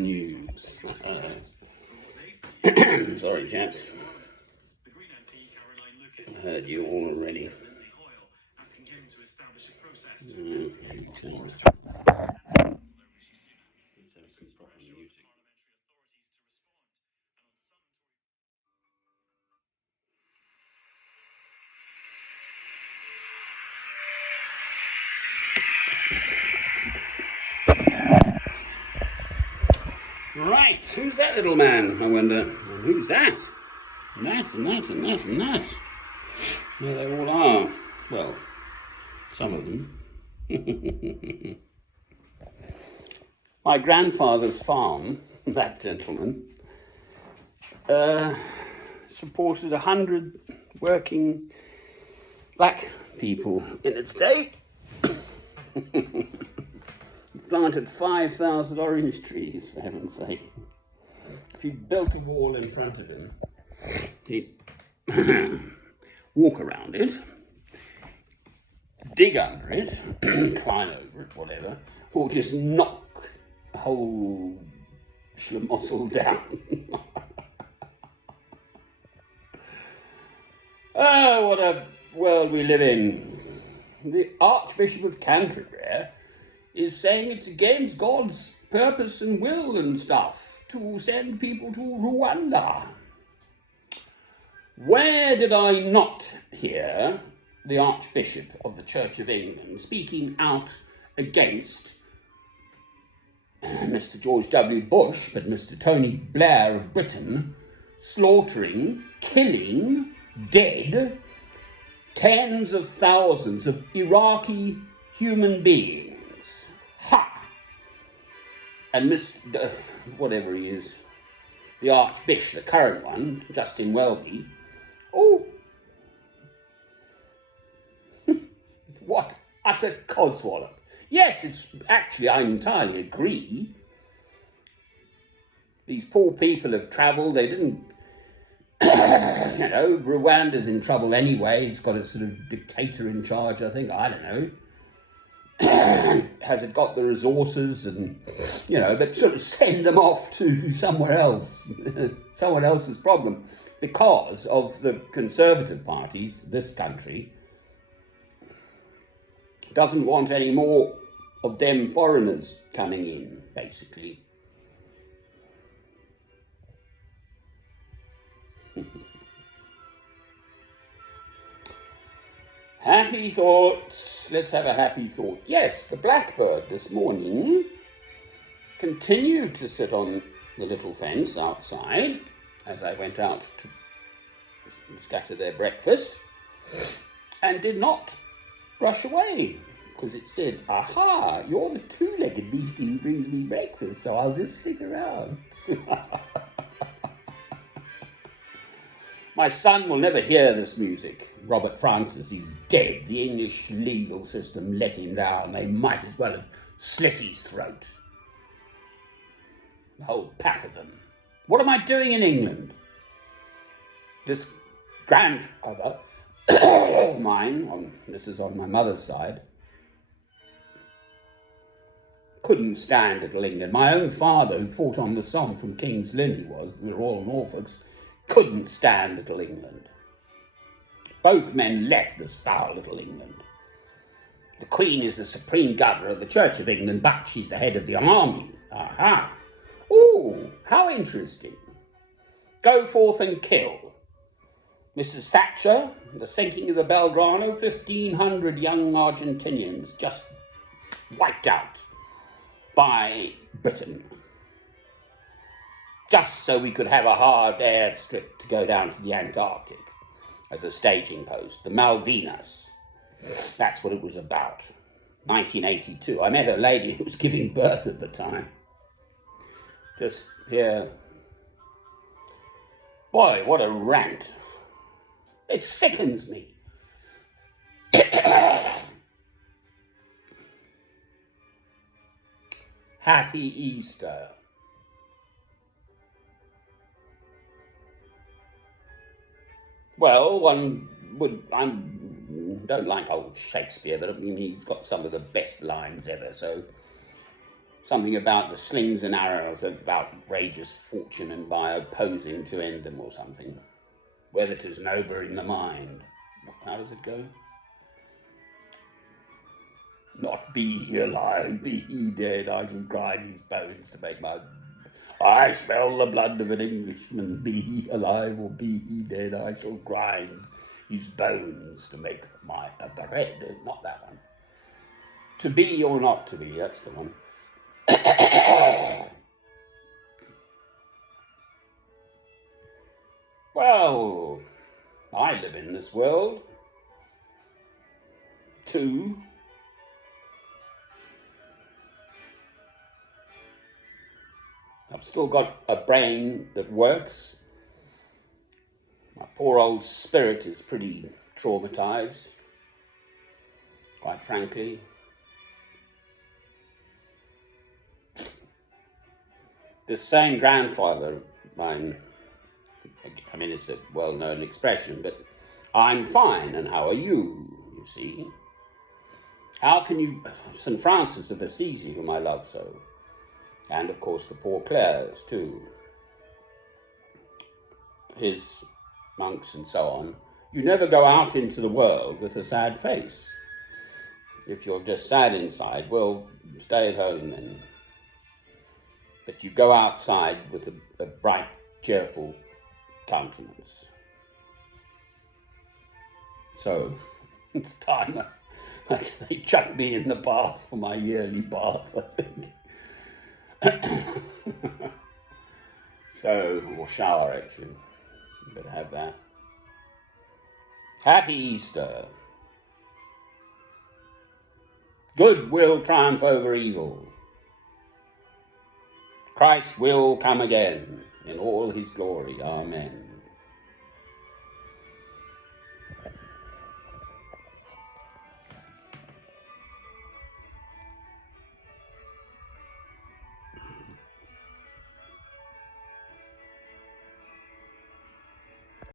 news. Sorry, chaps. I heard you all already. Right, who's that little man, I wonder? And who's that? And that, and that, and that, and that. There they all are. Well, some of them. My grandfather's farm, that gentleman, supported 100 working black people in its day. Planted 5,000 orange trees, for heaven's sake. If you built a wall in front of him, he'd walk around it, dig under it, climb over it, whatever, or just knock the whole schlemassel down. Oh, what a world we live in. The Archbishop of Canterbury is saying it's against God's purpose and will and stuff to send people to Rwanda. Where did I not hear the Archbishop of the Church of England speaking out against Mr. George W. Bush, but Mr. Tony Blair of Britain, slaughtering, killing, dead, tens of thousands of Iraqi human beings? Ha! And Mr. whatever he is, the Archbishop, the current one, Justin Welby, oh, what utter codswallop. Yes, it's actually, I entirely agree. These poor people have travelled, they didn't, Rwanda's in trouble anyway, it's got a sort of dictator in charge, I think, I don't know. Has it got the resources and, but sort of send them off to somewhere else, someone else's problem, because of the Conservative parties, this country, doesn't want any more of them foreigners coming in, basically. Happy thoughts. Let's have a happy thought. Yes, the blackbird this morning continued to sit on the little fence outside as I went out to scatter their breakfast, and did not rush away, because it said, aha, you're the two-legged beastie who brings me breakfast, so I'll just stick around. My son will never hear this music. Robert Francis, he's dead. The English legal system let him down. They might as well have slit his throat. The whole pack of them. What am I doing in England? This grandfather of mine, this is on my mother's side, couldn't stand Little England. My own father, who fought on the Somme from King's Lynn, the Royal Norfolks, couldn't stand Little England. Both men left this foul Little England. The Queen is the supreme governor of the Church of England, but she's the head of the army. Aha! Ooh, how interesting. Go forth and kill. Mrs. Thatcher, the sinking of the Belgrano, 1,500 young Argentinians just wiped out by Britain. Just so we could have a hard airstrip to go down to the Antarctic as a staging post. The Malvinas. That's what it was about. 1982. I met a lady who was giving birth at the time. Just here. Boy, what a rant. It sickens me. Happy Easter. Well, I don't like old Shakespeare, but I mean, he's got some of the best lines ever, so something about the slings and arrows of outrageous fortune, and by opposing to end them, or something. Whether 'tis nobler in the mind. How does it go? Not be he alive, be he dead, I shall grind his bones to make my... I smell the blood of an Englishman, be he alive or be he dead, I shall grind his bones to make my bread. Not that one. To be or not to be, that's the one. Well, I live in this world. 2. I've still got a brain that works. My poor old spirit is pretty traumatized, quite frankly. The same grandfather of mine, I mean, it's a well-known expression, but I'm fine, and how are you, you see? How can you... St. Francis of Assisi, whom I love so, and of course the poor Clares too, his monks and so on, you never go out into the world with a sad face. If you're just sad inside, well, stay at home then. But you go outside with a bright, cheerful countenance. So, it's time they chuck me in the bath for my yearly bath, I think. So, or shower actually. You better have that. Happy Easter. Good will triumph over evil. Christ will come again in all his glory. Amen.